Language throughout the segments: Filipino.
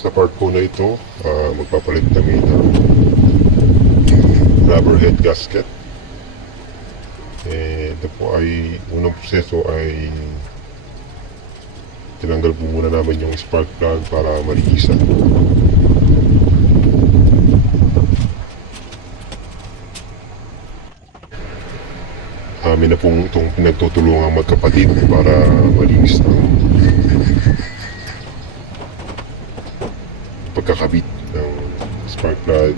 Sa part po na ito, magpapalit kami ng rubber head gasket. Ito po ay, unang proseso ay tinanggal po muna namin yung spark plug para maligisan. Amin na pong itong pinagtutulungan magkapatid para malinis ang pagkakabit ng spark plug.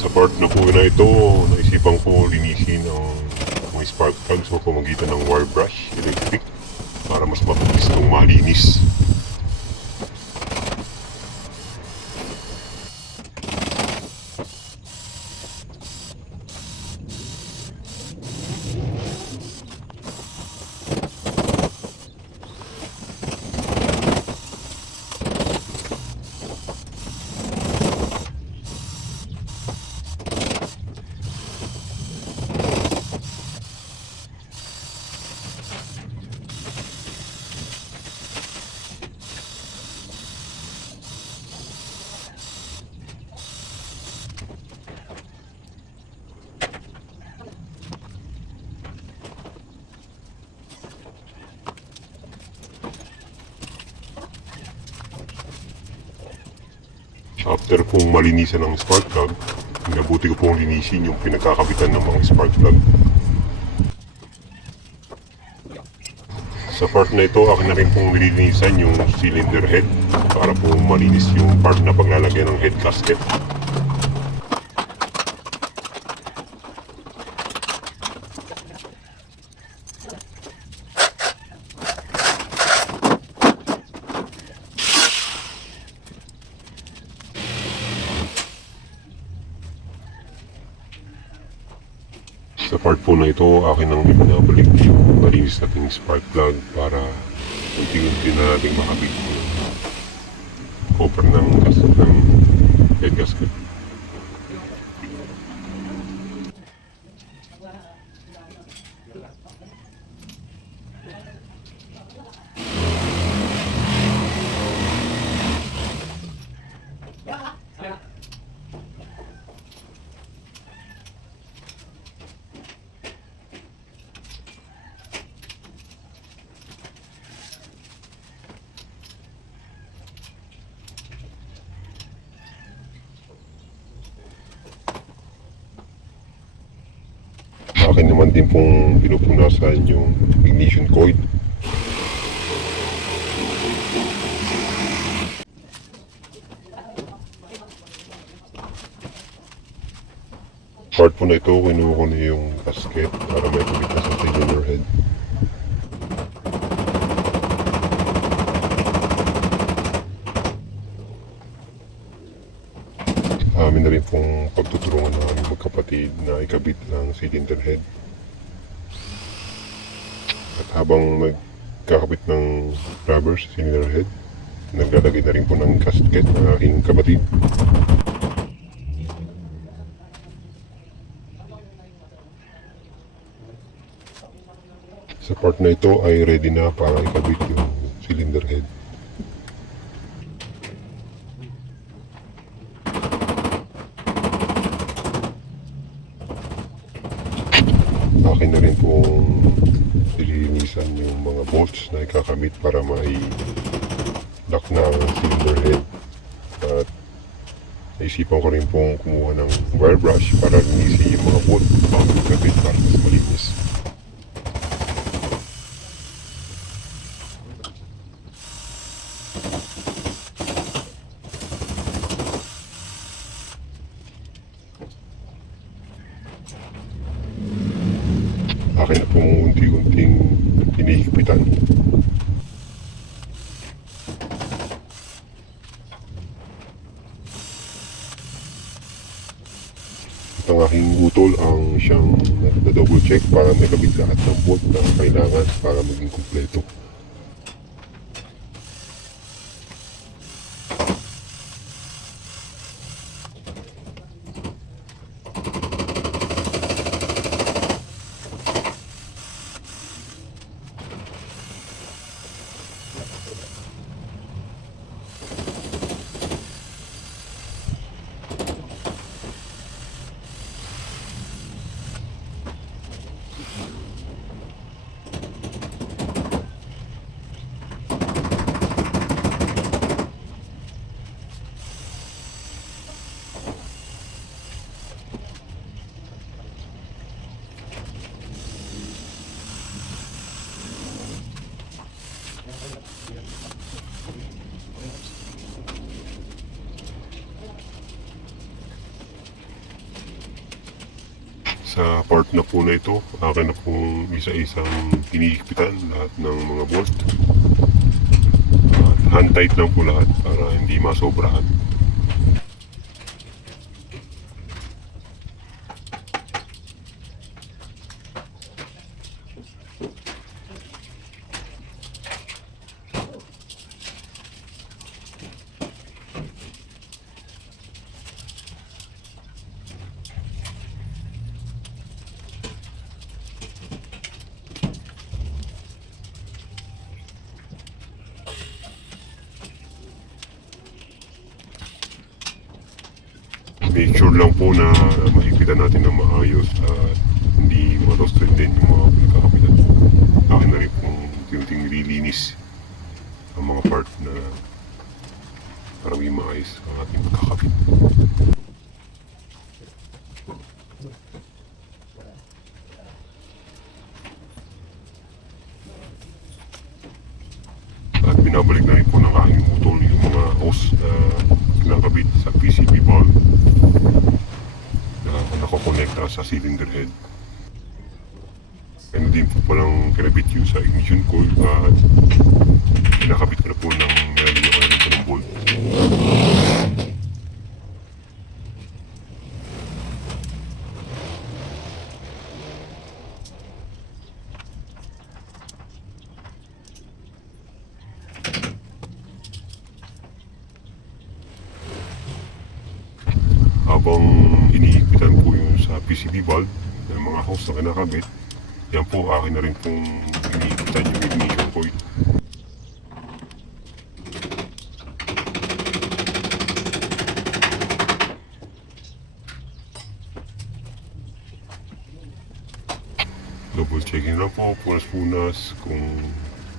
Sa part na po na ito, naisipan ko linisin ang mga spark plug sa pamamagitan ng wire brush electric para mas mabilis itong malinis. After pong malinisan ng spark plug, inabuti ko pong linisin yung pinagkakabitan ng mga spark plug. Sa part na ito, akin na rin pong nilinisan yung cylinder head para po malinis yung part na paglalagay ng head gasket. Sa part po na ito, akin ang binabalik yung malinis nating spark plug para unti-unti na nating makabit yung cover ng head gasket. Akin naman din pong pinupunasan yung ignition coil. Part po na ito, kinuha ko na yung gasket para may kumit na sa cylinder head. Amin na rin pong pagtutulungan ng aming magkapatid na ikabit ng cylinder head. At habang nagkakabit ng rubber sa cylinder head, naglalagay na rin po ng gasket ng aking kapatid. Sa part na ito ay ready na para ikabit yung cylinder head. Akin na rin pong nililinisan yung mga bolts na ikakabit para may lock na ang cylinder head. At naisipan ko rin pong kumuha ng wire brush para linisin yung mga bolt bago ikabit para mas malinis. Akin na pong unti-unting hinihigpitan. Ito nga aking utol ang siyang na-double check para nakabit lahat ng bolt na kailangan para maging kumpleto. Sa part na po na ito, akin na pong isa-isang hinihigpitan lahat ng mga bolt. Hand tight lang po lahat para hindi masobrahan. Make sure lang po na mahigpitan natin ng maayos at hindi marosted din yung mga pinagkakapitan. Akin na rin pong unti-unting nililinis ang mga part na para maging maayos ang ating pagkakapit. At binabalik na rin po ng aking utol yung mga hose na kinakabit sa PCB valve na nakakonekta sa cylinder head. And din po palang kinabit yung sa ignition coil at kinakabit na po ng nilalagyan ko na rin po ng bolt. Habang hinihigpitan po yung sa PCB valve ng mga hose na kinakabit, yan po akin na rin pong hinihigpitan yung ignition coil. Double checking lang po, punas-punas kung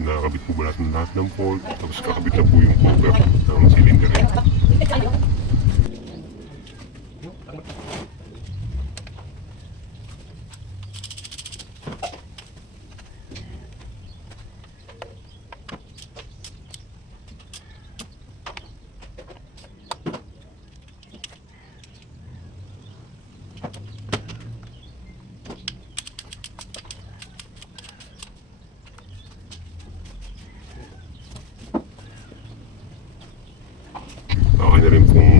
nakakabit po ba lahat ng bolt, tapos kakabit na po yung cover ng cylinder head. Akin na rin pong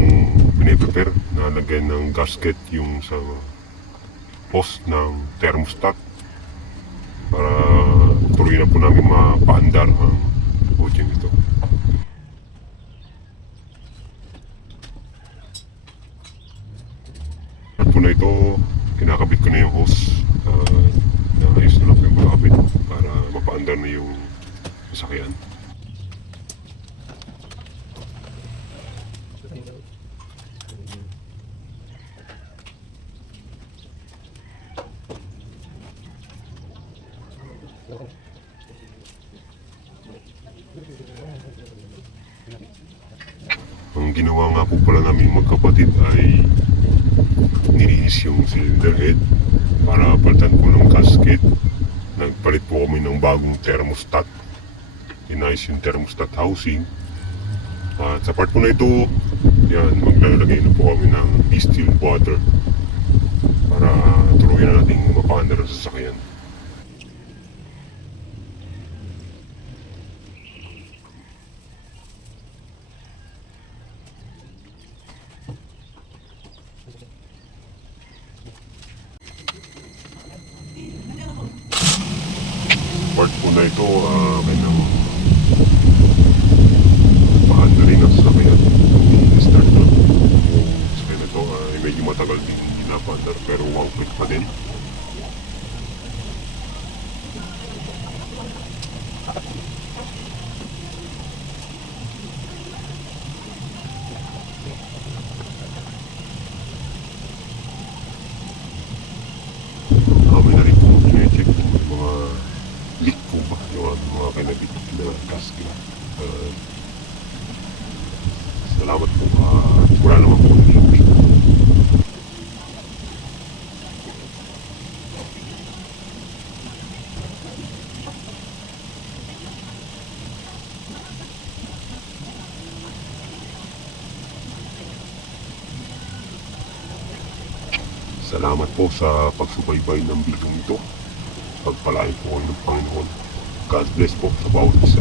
piniprepare na lagyan ng gasket yung sa post ng thermostat para tuloy na po namin mapaandar ang coaching ito. At po na ito, kinakabit ko na yung hose. Naayos na lang po yung pagkakabit para mapaandar na yung sasakyan. Ang ginawa nga po pala namin magkapatid ay nilinis yung cylinder head para palitan po ng gasket. Nagpalit po kami ng bagong thermostat. Inayos yung thermostat housing. At sa part po na ito, yan, maglalagay na po kami ng distilled water para tuluyan na natin mapaandar sa sasakyan. na ito, kailangan paanda rin ang sasakyan. I-start na. Yung sasakyan na ito ay medyo matagal din pinapandar pero one click pa din. Kami na rin po check kung may mga leak po ba yung aming mga kinabit na gasket. Salamat po. Wala naman po yung leak. Salamat po sa pagsubaybay ng video ito. Pagpalain po kayo ng Panginoon. God bless po sa bawat isa.